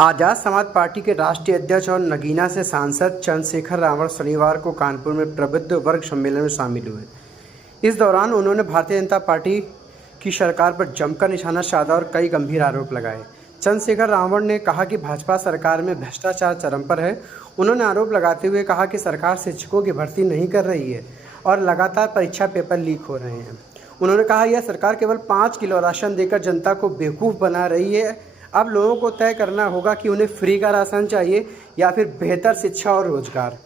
Azad Samaj party के राष्ट्रीय अध्यक्ष और नगीना से सांसद चंद्रशेखर रावण शनिवार को कानपुर में प्रबुद्ध वर्ग सम्मेलन में शामिल हुए। इस दौरान उन्होंने भारतीय जनता पार्टी की सरकार पर जमकर निशाना साधा और कई गंभीर आरोप लगाए। चंद्रशेखर रावण ने कहा कि भाजपा सरकार में भ्रष्टाचार चरम पर है। उन्होंने आरोप लगाते हुए कहा कि सरकार शिक्षकों की भर्ती नहीं कर रही है और लगातार परीक्षा पेपर लीक हो रहे हैं। उन्होंने कहा यह सरकार केवल 5 किलो राशन देकर जनता को बेवकूफ़ बना रही है। अब लोगों को तय करना होगा कि उन्हें फ्री का राशन चाहिए या फिर बेहतर शिक्षा और रोजगार।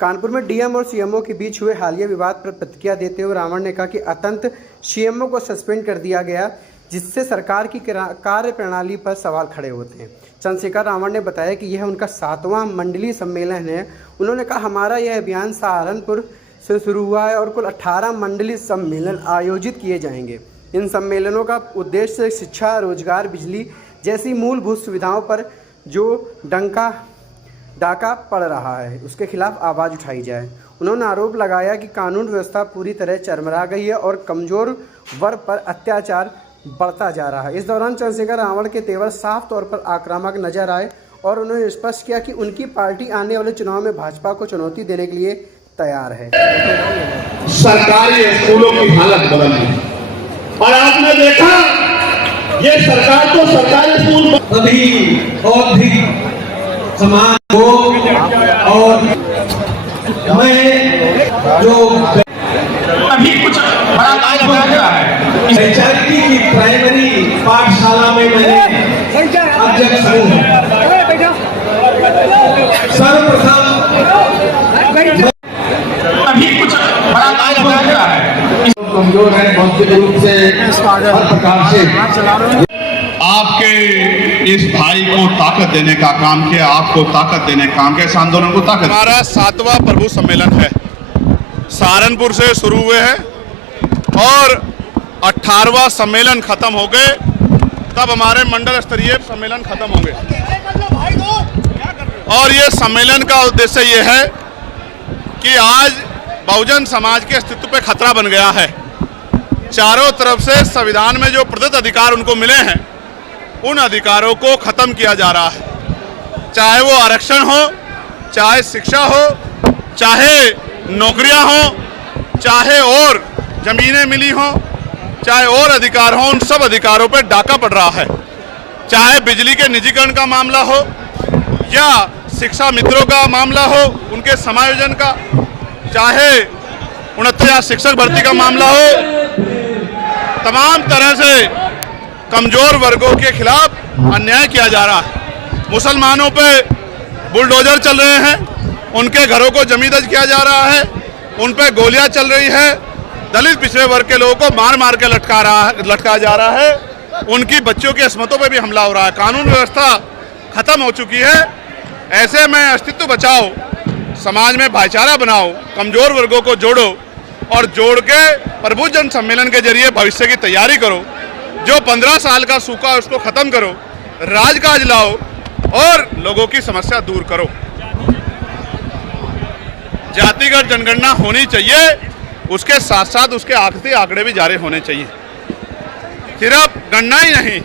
कानपुर में डीएम और सीएमओ के बीच हुए हालिया विवाद पर प्रतिक्रिया देते हुए रावण ने कहा कि अतंत सीएमओ को सस्पेंड कर दिया गया, जिससे सरकार की कार्य प्रणाली पर सवाल खड़े होते हैं। चंद्रशेखर रावण ने बताया कि यह उनका 7वां मंडलीय सम्मेलन है। उन्होंने कहा हमारा यह अभियान सहारनपुर से शुरू हुआ है और कुल 18 मंडलीय सम्मेलन आयोजित किए जाएंगे। इन सम्मेलनों का उद्देश्य शिक्षा, रोजगार, बिजली जैसी मूलभूत सुविधाओं पर जो डाका पड़ रहा है उसके खिलाफ आवाज़ उठाई जाए। उन्होंने आरोप लगाया कि कानून व्यवस्था पूरी तरह चरमरा गई है और कमज़ोर वर्ग पर अत्याचार बढ़ता जा रहा है। इस दौरान चंद्रशेखर रावण के तेवर साफ तौर पर आक्रामक नजर आए और उन्होंने स्पष्ट किया कि उनकी पार्टी आने वाले चुनाव में भाजपा को चुनौती देने के लिए तैयार है। सरकारी स्कूलों की हालत बदल गई और आपने देखा ये सरकार तो सरकारी स्कूल अभी और भी समान हो और मैं जो अभी कुछ बड़ा कार्य हो गया है। चैरिटी की प्राइमरी पाठशाला में मैंने अध्यक्ष हूँ। सर्वप्रथम अभी कुछ बड़ा कार्य हो गया है। कमजोर है भौतिक रूप से हर प्रकार से। आपके इस भाई को ताकत देने का काम किया, आपको ताकत देने का काम किया, इस आंदोलन को ताकत। हमारा 7वां प्रभु सम्मेलन है, सहारनपुर से शुरू हुए हैं और 18वां सम्मेलन खत्म हो गए, तब हमारे मंडल स्तरीय सम्मेलन खत्म होंगे। और ये सम्मेलन का उद्देश्य ये है कि आज बहुजन समाज के अस्तित्व पे खतरा बन गया है। चारों तरफ से संविधान में जो प्रदत्त अधिकार उनको मिले हैं उन अधिकारों को खत्म किया जा रहा है। चाहे वो आरक्षण हो, चाहे शिक्षा हो, चाहे नौकरियां हो, चाहे और जमीनें मिली हो, चाहे और अधिकार हो, उन सब अधिकारों पर डाका पड़ रहा है। चाहे बिजली के निजीकरण का मामला हो या शिक्षा मित्रों का मामला हो, उनके समायोजन का, चाहे 69 शिक्षक भर्ती का मामला हो, तमाम तरह से कमजोर वर्गों के खिलाफ अन्याय किया जा रहा है। मुसलमानों पे बुलडोजर चल रहे हैं, उनके घरों को जमींदोज किया जा रहा है, उन पे गोलियां चल रही है। दलित पिछड़े वर्ग के लोगों को मार मार के लटकाया जा रहा है। उनकी बच्चों की अस्मतों पे भी हमला हो रहा है। कानून व्यवस्था खत्म हो चुकी है। ऐसे में अस्तित्व बचाओ, समाज में भाईचारा बनाओ, कमजोर वर्गों को जोड़ो और जोड़ के प्रभु जन सम्मेलन के जरिए भविष्य की तैयारी करो। जो 15 साल का सूखा है उसको खत्म करो, राजकाज लाओ और लोगों की समस्या दूर करो। जातिगत जनगणना होनी चाहिए, उसके साथ साथ उसके आखिरी आंकड़े भी जारी होने चाहिए। सिर्फ गणना ही नहीं,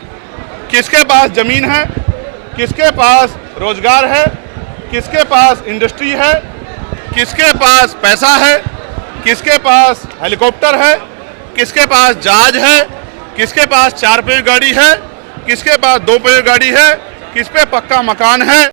किसके पास जमीन है, किसके पास रोजगार है, किसके पास इंडस्ट्री है, किसके पास पैसा है, किसके पास हेलीकॉप्टर है, किसके पास जहाज है, किसके पास 4 पहिया गाड़ी है, किसके पास 2 पहिया गाड़ी है, किस पे पक्का मकान है।